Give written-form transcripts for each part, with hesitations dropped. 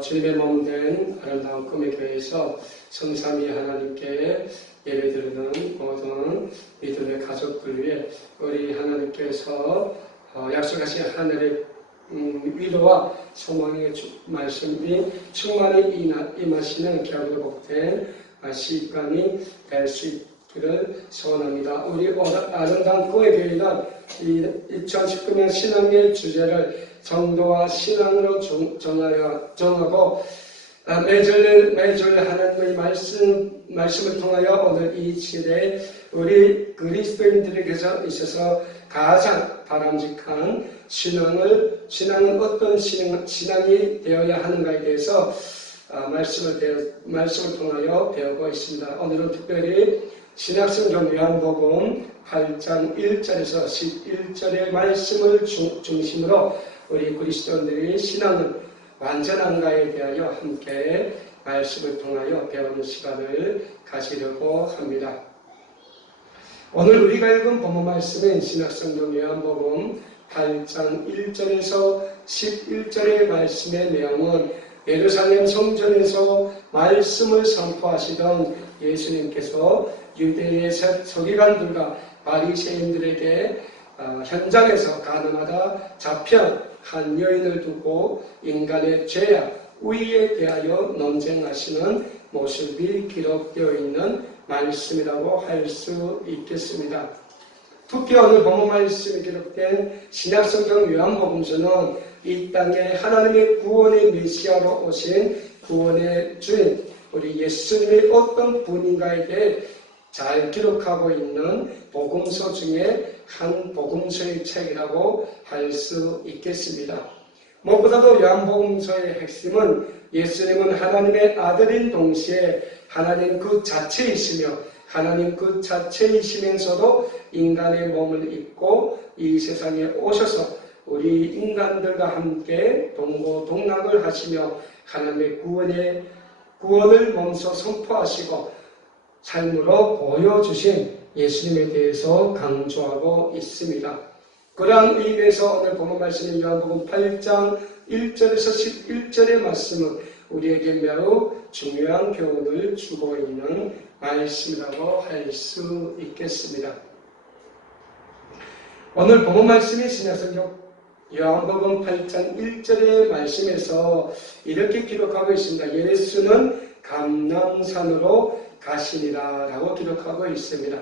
주님의 몸 된 아름다운 꿈의 교회에서 성삼위 하나님께 예배드리는 모든 믿음의 가족들 위해 우리 하나님께서 약속하신 하늘의 위로와 소망의 말씀이 충만히 임하시는 겨울 복된 시간이 될 수 있기를 소원합니다. 우리 아름다운 꿈의 교회는 2019년 신앙의 주제를 정도와 신앙으로 정하고 매절 하나님의 말씀을 통하여 오늘 이 시대에 우리 그리스도인들에게서 있어서 가장 바람직한 신앙은 어떤 신앙이 되어야 하는가에 대해서 말씀을 통하여 배우고 있습니다. 오늘은 특별히 신약성경 요한복음 8장 1절에서 11절의 말씀을 중심으로 우리 그리스도인들의 신앙은 완전한가에 대하여 함께 말씀을 통하여 배우는 시간을 가지려고 합니다. 오늘 우리가 읽은 본문 말씀은 신약성경 요한복음 8장 1절에서 11절의 말씀의 내용은 예루살렘 성전에서 말씀을 선포하시던 예수님께서 유대의 서기관들과 바리새인들에게 현장에서 가늠하다 잡혀 한 여인을 두고 인간의 죄와 의에 대하여 논쟁하시는 모습이 기록되어 있는 말씀이라고 할 수 있겠습니다. 특히 오늘 본문 말씀이 기록된 신약성경 요한복음서는 이 땅에 하나님의 구원의 메시아로 오신 구원의 주인 우리 예수님의 어떤 분인가에 대해 잘 기록하고 있는 복음서 중에 한 복음서의 책이라고 할 수 있겠습니다. 무엇보다도 요한복음서의 핵심은 예수님은 하나님의 아들인 동시에 하나님 그 자체이시며 하나님 그 자체이시면서도 인간의 몸을 입고 이 세상에 오셔서 우리 인간들과 함께 동고동락을 하시며 하나님의 구원을 몸소 선포하시고 삶으로 보여주신 예수님에 대해서 강조하고 있습니다. 그러한 의미에서 오늘 본문 말씀인 요한복음 8장 1절에서 11절의 말씀은 우리에게 매우 중요한 교훈을 주고 있는 말씀이라고 할 수 있겠습니다. 오늘 본문 말씀이 신약성경 요한복음 8장 1절의 말씀에서 이렇게 기록하고 있습니다. 예수는 감람산으로 가시니라 라고 기록하고 있습니다.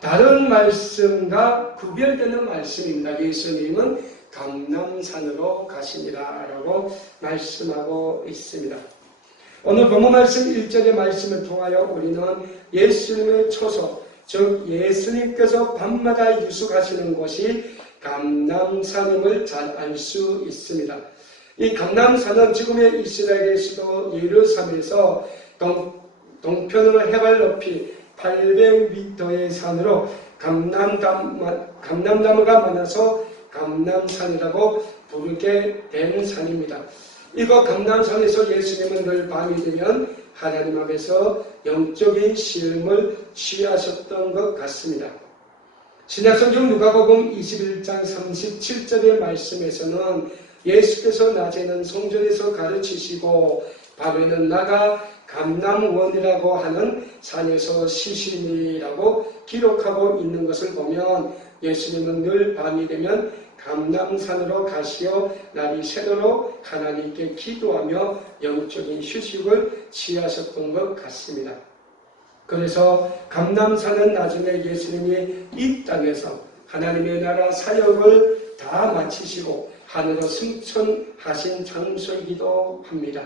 다른 말씀과 구별되는 말씀입니다. 예수님은 감람산으로 가시니라 라고 말씀하고 있습니다. 오늘 본문 말씀 1절의 말씀을 통하여 우리는 예수님의 초소, 즉 예수님께서 밤마다 유숙하시는 곳이 감람산임을 잘 알 수 있습니다. 이 감람산은 지금의 이스라엘의 수도 예루살렘에서 동편으로 해발 높이 800m의 산으로 감람나무가 많아서 감람산이라고 부르게 된 산입니다. 이곳 감람산에서 예수님은 늘 밤이 되면 하나님 앞에서 영적인 쉼을 취하셨던 것 같습니다. 신약성경 누가복음 21장 37절의 말씀에서는 예수께서 낮에는 성전에서 가르치시고 밤에는 나가 감람원이라고 하는 산에서 쉬시니라고 기록하고 있는 것을 보면 예수님은 늘 밤이 되면 감람산으로 가시어 날이 새도록 하나님께 기도하며 영적인 휴식을 취하셨던 것 같습니다. 그래서 감람산은 나중에 예수님이 이 땅에서 하나님의 나라 사역을 다 마치시고 하늘로 승천하신 장소이기도 합니다.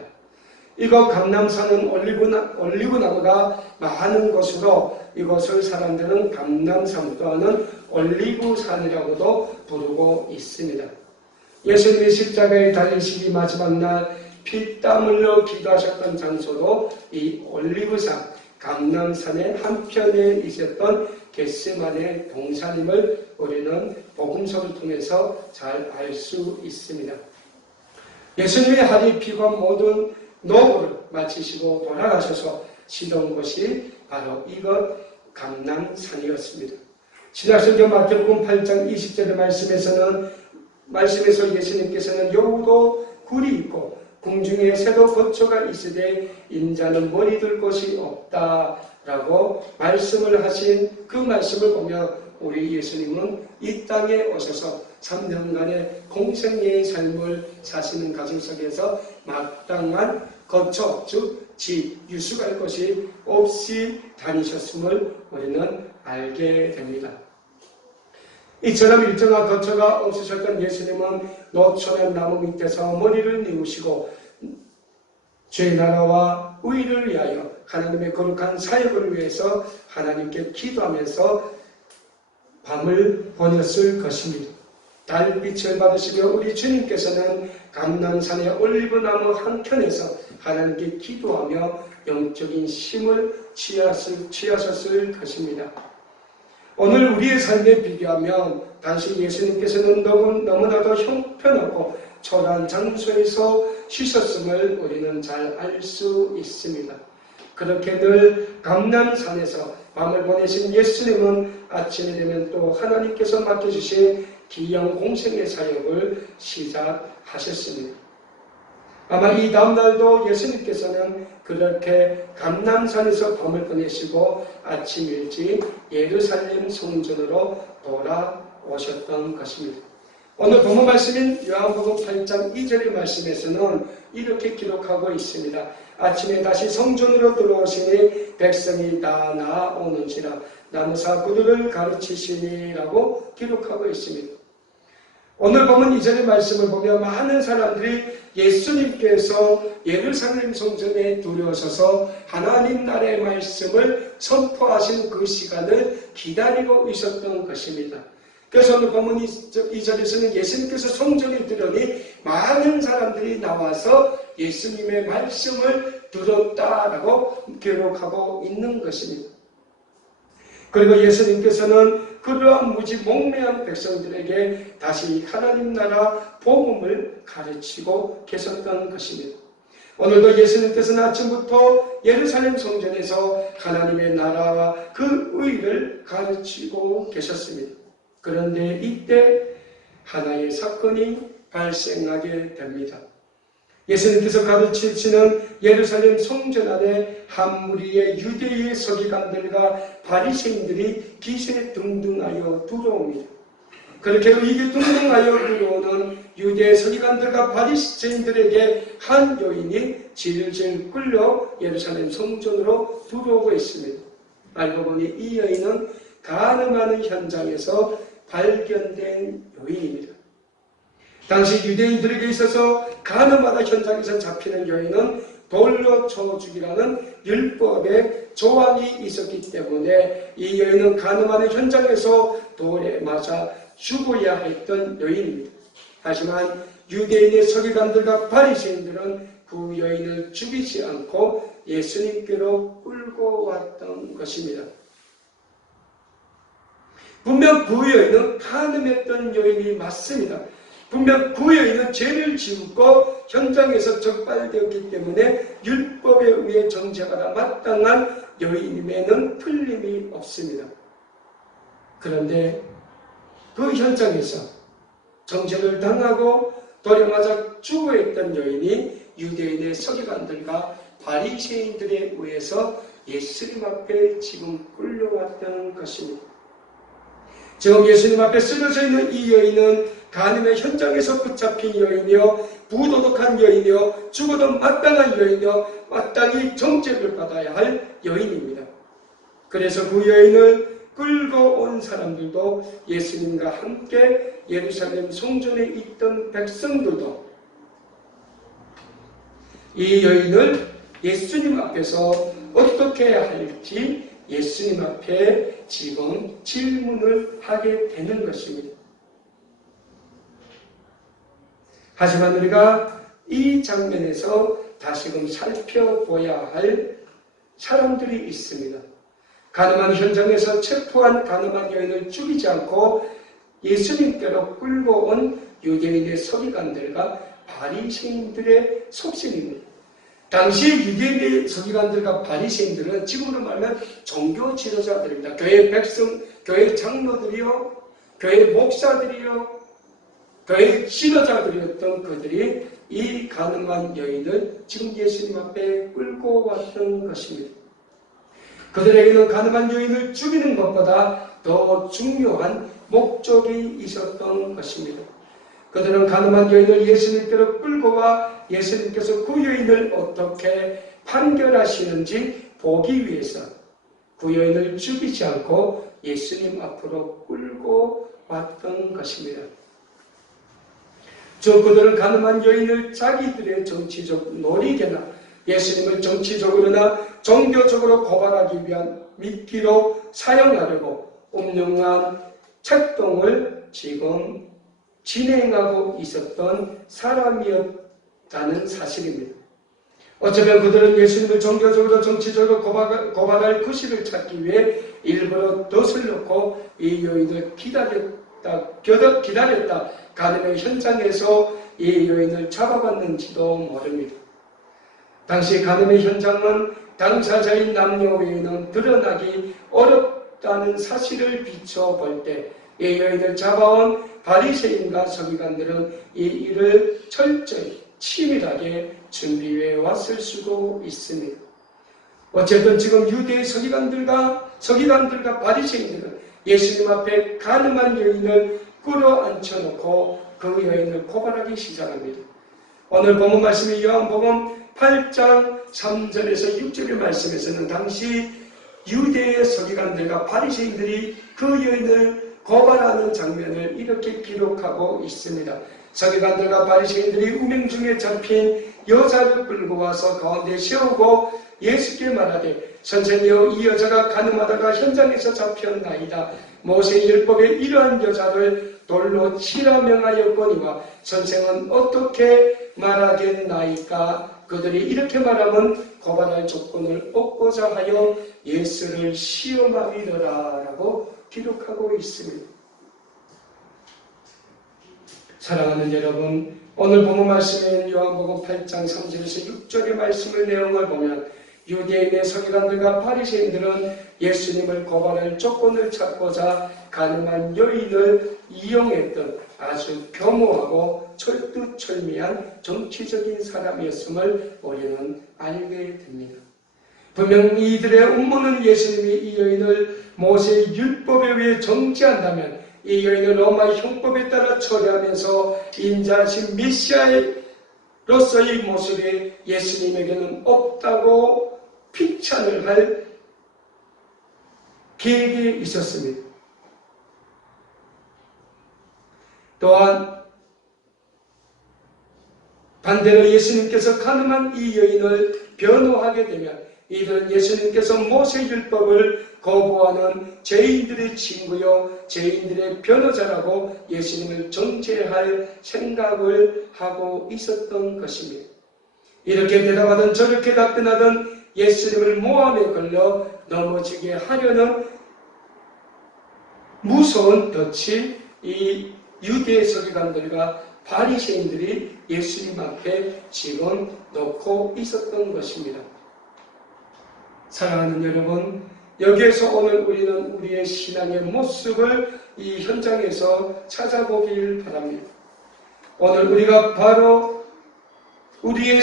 이곳 감람산은 올리브나무가 많은 곳으로 이곳을 사람들은 감람산 또는 올리브산이라고도 부르고 있습니다. 예수님이 십자가에 달리시기 마지막 날 피땀 흘려 기도하셨던 장소도 이 올리브산, 감람산의 한편에 있었던 겟세마네 동산임을 우리는 복음서를 통해서 잘 알 수 있습니다. 예수님의 할이 피고 모든 노고를 마치시고 돌아가셔서 쉬던 곳이 바로 이것 감람산이었습니다. 신약성경 마태복음 8장 20절의 말씀에서 예수님께서는 여우도 굴이 있고 궁중에 새도 거처가 있으되 인자는 머리 둘 곳이 없다라고 말씀을 하신 그 말씀을 보며 우리 예수님은 이 땅에 오셔서 3년간의 공생애의 삶을 사시는 가정 속에서 마땅한 거처, 즉 집, 유숙할 곳이 없이 다니셨음을 우리는 알게 됩니다. 이처럼 일정한 거처가 없으셨던 예수님은 노천한 나무 밑에서 머리를 뉘우시고 죄의 나라와 의를 위하여 하나님의 거룩한 사역을 위해서 하나님께 기도하면서 밤을 보냈을 것입니다. 달빛을 받으시며 우리 주님께서는 감람산의 올리브나무 한켠에서 하나님께 기도하며 영적인 힘을 취하셨을 것입니다. 오늘 우리의 삶에 비교하면 당시 예수님께서는 너무나도 형편없고 초라한 장소에서 쉬셨음을 우리는 잘 알 수 있습니다. 그렇게 늘 감람산에서 밤을 보내신 예수님은 아침이 되면 또 하나님께서 맡겨주신 귀한 공생의 사역을 시작하셨습니다. 아마 이 다음날도 예수님께서는 그렇게 감람산에서 밤을 보내시고 아침 일찍 예루살렘 성전으로 돌아오셨던 것입니다. 오늘 본문 말씀인 요한복음 8장 2절의 말씀에서는 이렇게 기록하고 있습니다. 아침에 다시 성전으로 들어오시니 백성이 다 나아오는지라 나무사 그들을 가르치시니라고 기록하고 있습니다. 오늘 본문 2절의 말씀을 보면 많은 사람들이 예수님께서 예루살렘 성전에 들어오셔서 하나님 나라의 말씀을 선포하신 그 시간을 기다리고 있었던 것입니다. 그래서 오늘 본문 2절에서는 예수님께서 성전에 들어오니 많은 사람들이 나와서 예수님의 말씀을 들었다라고 기록하고 있는 것입니다. 그리고 예수님께서는 그러한 무지 목매한 백성들에게 다시 하나님 나라 복음을 가르치고 계셨던 것입니다. 오늘도 예수님께서는 아침부터 예루살렘 성전에서 하나님의 나라와 그 의를 가르치고 계셨습니다. 그런데 이때 하나의 사건이 발생하게 됩니다. 예수님께서 가르치시는 예루살렘 성전 안에 한 무리의 유대의 서기관들과 바리새인들이 기세등등하여 들어옵니다. 그렇게 의기등등하여 들어오는 유대 서기관들과 바리새인들에게 한 여인이 질질 끌려 예루살렘 성전으로 들어오고 있습니다. 알고 보니 이 여인은 간음하는 현장에서 발견된 여인입니다. 당시 유대인들에게 있어서 간음하다 현장에서 잡히는 여인은 돌로 쳐 죽이라는 율법의 조항이 있었기 때문에 이 여인은 간음하는 현장에서 돌에 맞아 죽어야 했던 여인입니다. 하지만 유대인의 서기관들과 바리새인들은 그 여인을 죽이지 않고 예수님께로 끌고 왔던 것입니다. 분명 그 여인은 간음했던 여인이 맞습니다. 분명 그 여인은 죄를 지었고 현장에서 적발되었기 때문에 율법에 의해 정죄가 마땅한 여인임에는 틀림이 없습니다. 그런데 그 현장에서 정죄를 당하고 돌에 맞아 죽어있던 여인이 유대인의 서기관들과 바리새인들에 의해서 예수님 앞에 지금 끌려왔던 것입니다. 지금 예수님 앞에 쓰러져 있는 이 여인은 간음의 현장에서 붙잡힌 여인이요, 부도덕한 여인이요, 죽어도 마땅한 여인이요, 마땅히 정죄를 받아야 할 여인입니다. 그래서 그 여인을 끌고 온 사람들도 예수님과 함께 예루살렘 성전에 있던 백성들도 이 여인을 예수님 앞에서 어떻게 해야 할지 예수님 앞에 지금 질문을 하게 되는 것입니다. 하지만 우리가 이 장면에서 다시금 살펴보아야 할 사람들이 있습니다. 간음한 현장에서 체포한 간음한 여인을 죽이지 않고 예수님께로 끌고 온 유대인의 서기관들과 바리새인들의 속셈입니다. 당시 유대인의 서기관들과 바리새인들은 지금으로 말하면 종교 지도자들입니다. 교회 백성, 교회 장로들이요, 교회 목사들이요, 교회 지도자들이었던 그들이 이 가늠한 여인을 지금 예수님 앞에 끌고 왔던 것입니다. 그들에게는 가늠한 여인을 죽이는 것보다 더 중요한 목적이 있었던 것입니다. 그들은 가늠한 여인을 예수님께로 끌고 와 예수님께서 그 여인을 어떻게 판결하시는지 보기 위해서 그 여인을 죽이지 않고 예수님 앞으로 끌고 왔던 것입니다. 그들은 가늠한 여인을 자기들의 정치적 논의계나 예수님을 정치적으로나 종교적으로 고발하기 위한 미끼로 사용하려고 운명한 책동을 지금 진행하고 있었던 사람이었다는 사실입니다. 어쩌면 그들은 예수님을 종교적으로 정치적으로 고발할 구실을 찾기 위해 일부러 덫을 놓고 이 여인을 기다렸다 가늠의 현장에서 이 여인을 잡아봤는지도 모릅니다. 당시 가늠의 현장은 당사자인 남녀 외에는 드러나기 어렵다는 사실을 비춰볼 때 이 여인을 잡아온 바리새인과 서기관들은 이 일을 철저히 치밀하게 준비해 왔을 수도 있습니다. 어쨌든 지금 유대의 서기관들과 바리새인들은 예수님 앞에 가늠한 여인을 끌어앉혀놓고 그 여인을 고발하기 시작합니다. 오늘 본문 말씀이 요한복음 8장 3절에서 6절의 말씀에서는 당시 유대의 서기관들과 바리새인들이 그 여인을 고발하는 장면을 이렇게 기록하고 있습니다. 서기관들과 바리새인들이 우명 중에 잡힌 여자를 끌고 와서 가운데 세우고 예수께 말하되 선생이여 이 여자가 가늠하다가 현장에서 잡혔나이다. 모세의 율법에 이러한 여자를 돌로 치라 명하였거니와 선생은 어떻게 말하겠나이까? 그들이 이렇게 말하면 고발할 조건을 얻고자 하여 예수를 시험하리더라 라고 기록하고 있습니다. 사랑하는 여러분, 오늘 본문 말씀인 요한복음 8장 3절에서 6절의 말씀의 내용을 보면 유대인의 서기관들과 바리새인들은 예수님을 고발할 조건을 찾고자 가늠한 여인을 이용했던 아주 교모하고 철두철미한 정치적인 사람이었음을 우리는 알게 됩니다. 분명 이들의 음모는 예수님이 이 여인을 모세의 율법에 의해 정죄한다면 이 여인을 로마의 형법에 따라 처리하면서 인자하신 메시아로서의 모습이 예수님에게는 없다고 픽찬을 할 계획이 있었습니다. 또한 반대로 예수님께서 가늠한 이 여인을 변호하게 되면 이들은 예수님께서 모세율법을 거부하는 죄인들의 친구요 죄인들의 변호자라고 예수님을 정죄할 생각을 하고 있었던 것입니다. 이렇게 대답하든 저렇게 답변하든 예수님을 모함에 걸려 넘어지게 하려는 무서운 덫이 이 유대 서기관들과 바리새인들이 예수님 앞에 지금 놓고 있었던 것입니다. 사랑하는 여러분, 여기에서 오늘 우리는 우리의 신앙의 모습을 이 현장에서 찾아보길 바랍니다. 오늘 우리가 바로 우리의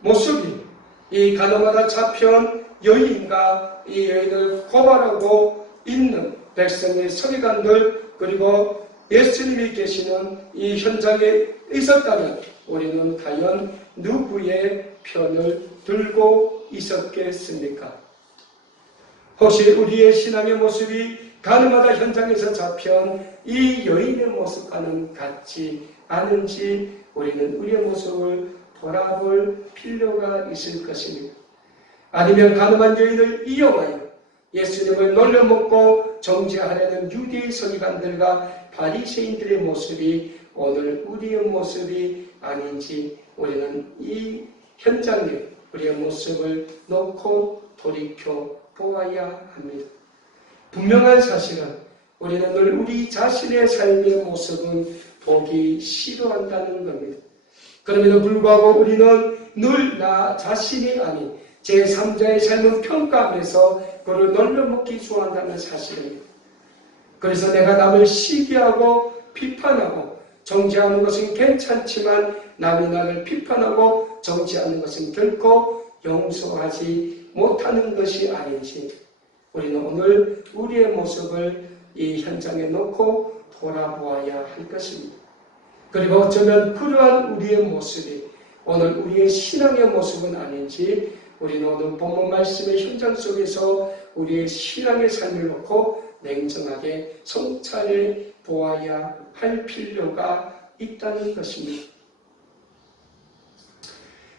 모습이 이 가늠하다 잡혀온 여인과 이 여인을 고발하고 있는 백성의 서기관들 그리고 예수님이 계시는 이 현장에 있었다면 우리는 과연 누구의 편을 들고 있었겠습니까? 혹시 우리의 신앙의 모습이 가늠하다 현장에서 잡혀온 이 여인의 모습과는 같지 않은지 우리는 우리의 모습을 돌아볼 필요가 있을 것입니다. 아니면 가늠한 여인을 이용하여 예수님을 놀려먹고 정죄하려는 유대의 서기관들과 바리새인들의 모습이 오늘 우리의 모습이 아닌지 우리는 이 현장에 우리의 모습을 놓고 돌이켜 보아야 합니다. 분명한 사실은 우리는 늘 우리 자신의 삶의 모습은 보기 싫어한다는 겁니다. 그럼에도 불구하고 우리는 늘 나 자신이 아닌 제3자의 삶을 평가하면서 그를 놀려먹기 좋아한다는 사실입니다. 그래서 내가 남을 시기하고 비판하고 정죄하는 것은 괜찮지만 남이 나를 비판하고 정죄하는 것은 결코 용서하지 못하는 것이 아닌지 우리는 오늘 우리의 모습을 이 현장에 놓고 돌아보아야 할 것입니다. 그리고 어쩌면 그러한 우리의 모습이 오늘 우리의 신앙의 모습은 아닌지 우리는 오늘 본문 말씀의 현장 속에서 우리의 신앙의 삶을 놓고 냉정하게 성찰해 보아야 할 필요가 있다는 것입니다.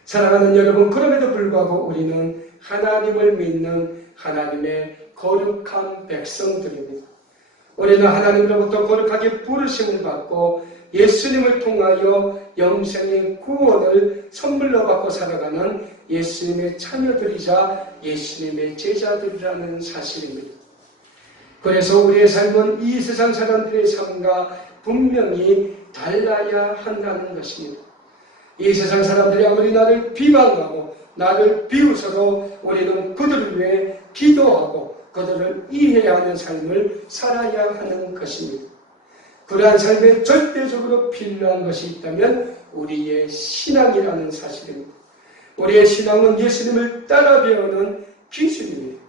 사랑하는 여러분, 그럼에도 불구하고 우리는 하나님을 믿는 하나님의 거룩한 백성들입니다. 우리는 하나님으로부터 거룩하게 부르심을 받고 예수님을 통하여 영생의 구원을 선물로 받고 살아가는 예수님의 자녀들이자 예수님의 제자들이라는 사실입니다. 그래서 우리의 삶은 이 세상 사람들의 삶과 분명히 달라야 한다는 것입니다. 이 세상 사람들이 아무리 나를 비방하고 나를 비웃어도 우리는 그들을 위해 기도하고 그들을 이해해야 하는 삶을 살아야 하는 것입니다. 그러한 삶에 절대적으로 필요한 것이 있다면 우리의 신앙이라는 사실입니다. 우리의 신앙은 예수님을 따라 배우는 기술입니다.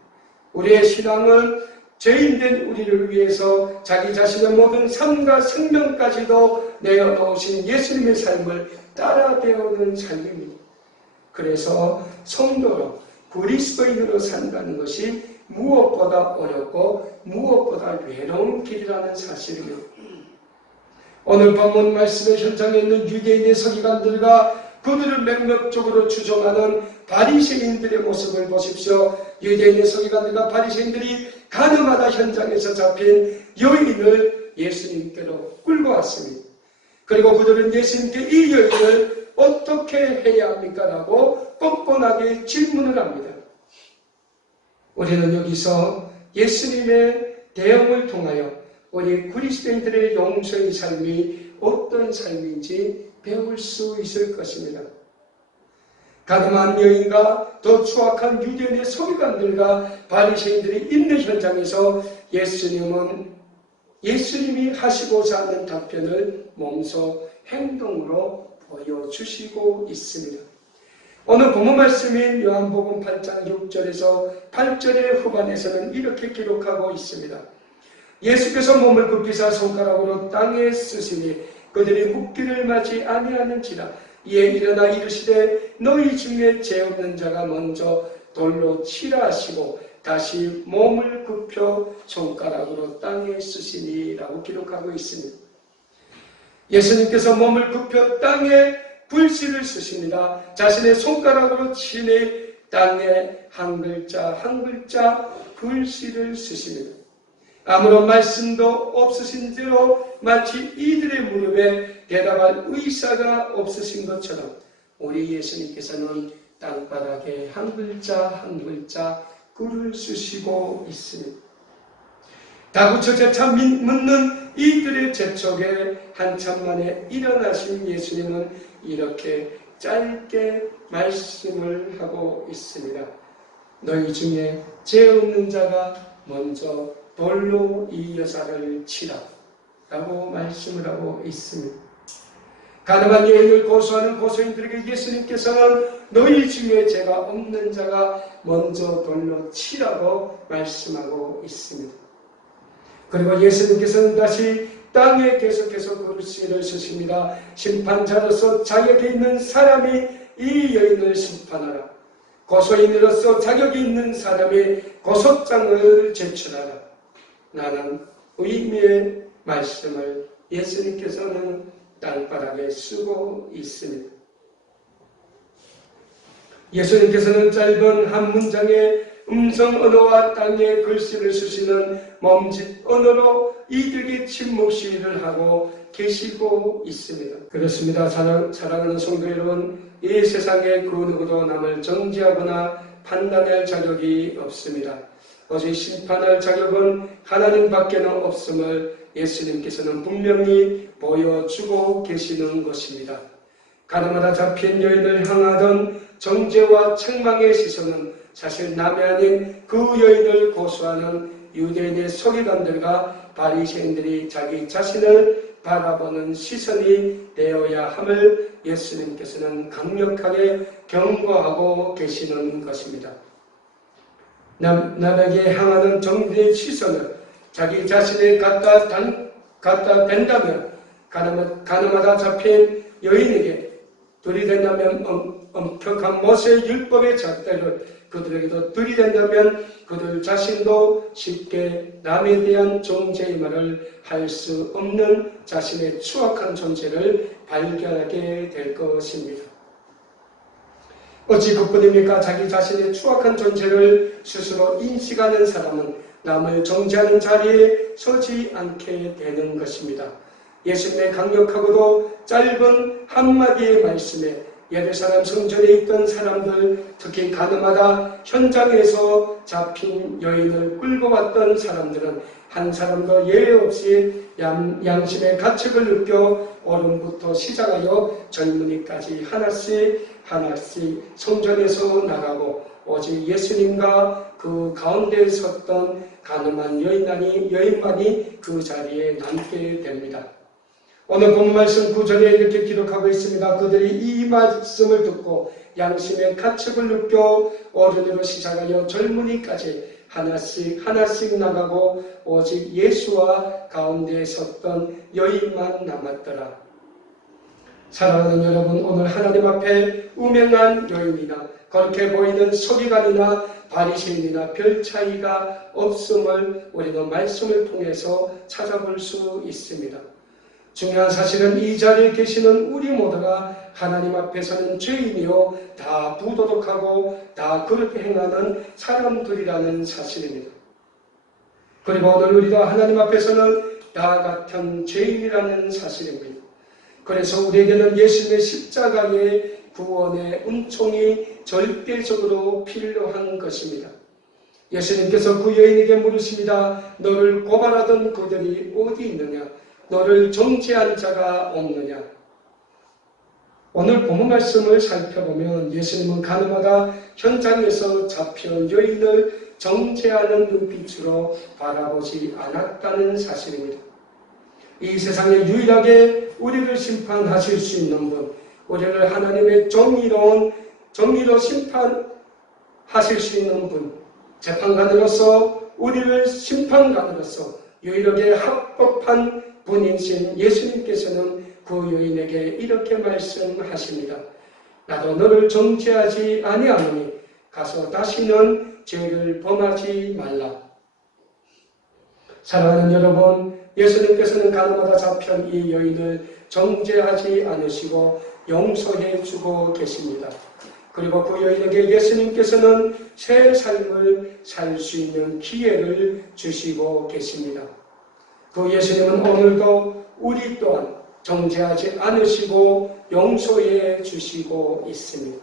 우리의 신앙은 죄인된 우리를 위해서 자기 자신의 모든 삶과 생명까지도 내어놓으신 예수님의 삶을 따라 배우는 삶입니다. 그래서 성도로 그리스도인으로 산다는 것이 무엇보다 어렵고 무엇보다 외로운 길이라는 사실입니다. 오늘 본문 말씀의 현장에 있는 유대인의 서기관들과 그들을 맹목적으로 추종하는 바리새인들의 모습을 보십시오. 유대인의 서기관들과 바리새인들이 가늠하다 현장에서 잡힌 여인을 예수님께로 끌고 왔습니다. 그리고 그들은 예수님께 이 여인을 어떻게 해야 합니까? 라고 뻔뻔하게 질문을 합니다. 우리는 여기서 예수님의 대응을 통하여 우리 그리스도인들의 용서의 삶이 어떤 삶인지 배울 수 있을 것입니다. 가늠한 여인과 더 추악한 유대인의 서기관들과 바리새인들이 있는 현장에서 예수님이 하시고자 하는 답변을 몸소 행동으로 보여주시고 있습니다. 오늘 본문 말씀인 요한복음 8장 6절에서 8절의 후반에서는 이렇게 기록하고 있습니다. 예수께서 몸을 굽히사 손가락으로 땅에 쓰시니 그들이 묻기를 마지 아니하는지라. 이에 일어나 이르시되 너희 중에 죄 없는 자가 먼저 돌로 치라 하시고 다시 몸을 굽혀 손가락으로 땅에 쓰시니 라고 기록하고 있습니다. 예수님께서 몸을 굽혀 땅에 불씨를 쓰십니다. 자신의 손가락으로 치니 땅에 한 글자 한 글자 불씨를 쓰십니다. 아무런 말씀도 없으신 대로 마치 이들의 무릎에 대답할 의사가 없으신 것처럼 우리 예수님께서는 땅바닥에 한 글자 한 글자 글을 쓰시고 있습니다. 다구쳐 재차 묻는 이들의 재촉에 한참 만에 일어나신 예수님은 이렇게 짧게 말씀을 하고 있습니다. 너희 중에 죄 없는 자가 먼저 돌로 이 여자를 치라 라고 말씀을 하고 있습니다. 가늠한 여인을 고소하는 고소인들에게 예수님께서는 너희 중에 죄가 없는 자가 먼저 돌로 치라고 말씀하고 있습니다. 그리고 예수님께서는 다시 땅에 계속해서 글씨를 쓰십니다. 심판자로서 자격이 있는 사람이 이 여인을 심판하라. 고소인으로서 자격이 있는 사람이 고소장을 제출하라. 라는 의미의 말씀을 예수님께서는 땅바닥에 쓰고 있습니다. 예수님께서는 짧은 한 문장에 음성 언어와 땅에 글씨를 쓰시는 몸짓 언어로 이들에게 침묵 시위를 하고 계시고 있습니다. 그렇습니다. 사랑하는 성도 여러분, 이 세상에 그 누구도 남을 정죄하거나 판단할 자격이 없습니다. 오직 심판할 자격은 하나님밖에는 없음을 예수님께서는 분명히 보여주고 계시는 것입니다. 가늠하다 잡힌 여인을 향하던 정죄와 책망의 시선은 사실 남이 아닌 그 여인을 고소하는 유대인의 서기관들과 바리새인들이 자기 자신을 바라보는 시선이 되어야 함을 예수님께서는 강력하게 경고하고 계시는 것입니다. 남에게 향하는 정죄의 시선을 자기 자신에 갖다 댄다면 가늠하다 잡힌 여인에게 들이댄다면 엄격한 모세의 율법의 잣대를 그들에게도 들이댄다면 그들 자신도 쉽게 남에 대한 정죄의 말을 할 수 없는 자신의 추악한 존재를 발견하게 될 것입니다. 어찌 그뿐입니까? 자기 자신의 추악한 존재를 스스로 인식하는 사람은 남을 정죄하는 자리에 서지 않게 되는 것입니다. 예수님의 강력하고도 짧은 한마디의 말씀에 예루살렘 성전에 있던 사람들, 특히 가늠하다 현장에서 잡힌 여인을 끌고 왔던 사람들은 한 사람도 예외 없이 양심의 가책을 느껴 어른부터 시작하여 젊은이까지 하나씩 성전에서 나가고 오직 예수님과 그 가운데에 섰던 가늠한 여인만이 그 자리에 남게 됩니다. 오늘 본 말씀 9절에 이렇게 기록하고 있습니다. 그들이 이 말씀을 듣고 양심의 가책을 느껴 어른으로 시작하여 젊은이까지 하나씩 나가고 오직 예수와 가운데에 섰던 여인만 남았더라. 사랑하는 여러분, 오늘 하나님 앞에 우명한 여인이나 그렇게 보이는 서기관이나 바리새인이나 별 차이가 없음을 우리는 말씀을 통해서 찾아볼 수 있습니다. 중요한 사실은 이 자리에 계시는 우리 모두가 하나님 앞에서는 죄인이요 다 부도덕하고 다 그렇게 행하는 사람들이라는 사실입니다. 그리고 오늘 우리도 하나님 앞에서는 다 같은 죄인이라는 사실입니다. 그래서 우리에게는 예수님의 십자가의 구원의 은총이 절대적으로 필요한 것입니다. 예수님께서 그 여인에게 물으십니다. 너를 고발하던 그들이 어디 있느냐? 너를 정죄한 자가 없느냐? 오늘 본문 말씀을 살펴보면 예수님은 가늠하다 현장에서 잡혀온 여인을 정죄하는 눈빛으로 바라보지 않았다는 사실입니다. 이 세상에 유일하게 우리를 심판하실 수 있는 분, 우리를 하나님의 정의로 심판하실 수 있는 분, 재판관으로서 우리를 심판관으로서 유일하게 합법한 분이신 예수님께서는 그 여인에게 이렇게 말씀하십니다. 나도 너를 정죄하지 아니하노니 가서 다시는 죄를 범하지 말라. 사랑하는 여러분, 예수님께서는 가늠하다 잡힌 이 여인을 정죄하지 않으시고 용서해 주고 계십니다. 그리고 그 여인에게 예수님께서는 새 삶을 살 수 있는 기회를 주시고 계십니다. 그 예수님은 오늘도 우리 또한 정죄하지 않으시고 용서해 주시고 있습니다.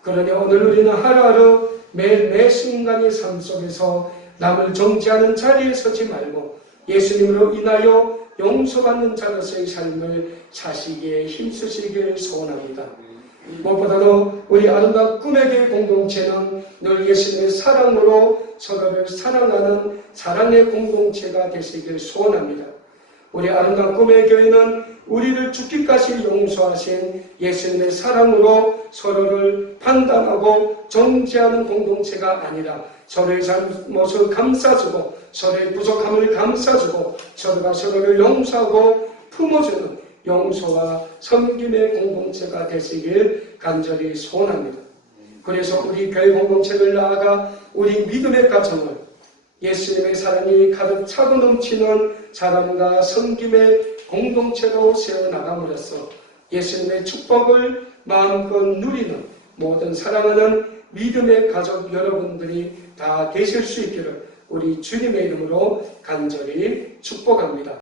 그러니 오늘 우리는 하루하루 매 순간의 삶 속에서 남을 정죄하는 자리에 서지 말고 예수님으로 인하여 용서받는 자로서의 삶을 사시기에 힘쓰시길 소원합니다. 무엇보다도 우리 아름다운 꿈의 교회 공동체는 늘 예수님의 사랑으로 서로를 사랑하는 사랑의 공동체가 되시길 소원합니다. 우리 아름다운 꿈의 교회는 우리를 죽기까지 용서하신 예수님의 사랑으로 서로를 판단하고 정죄하는 공동체가 아니라 서로의 잘못을 감싸주고 서로의 부족함을 감싸주고 서로가 서로를 용서하고 품어주는 용서와 섬김의 공동체가 되시길 간절히 소원합니다. 그래서 우리 교회 공동체를 나아가 우리 믿음의 가정을 예수님의 사랑이 가득 차고 넘치는 사랑과 섬김의 공동체로 세워나감으로써 예수님의 축복을 마음껏 누리는 모든 사랑하는 믿음의 가족 여러분들이 다 되실 수 있기를 우리 주님의 이름으로 간절히 축복합니다.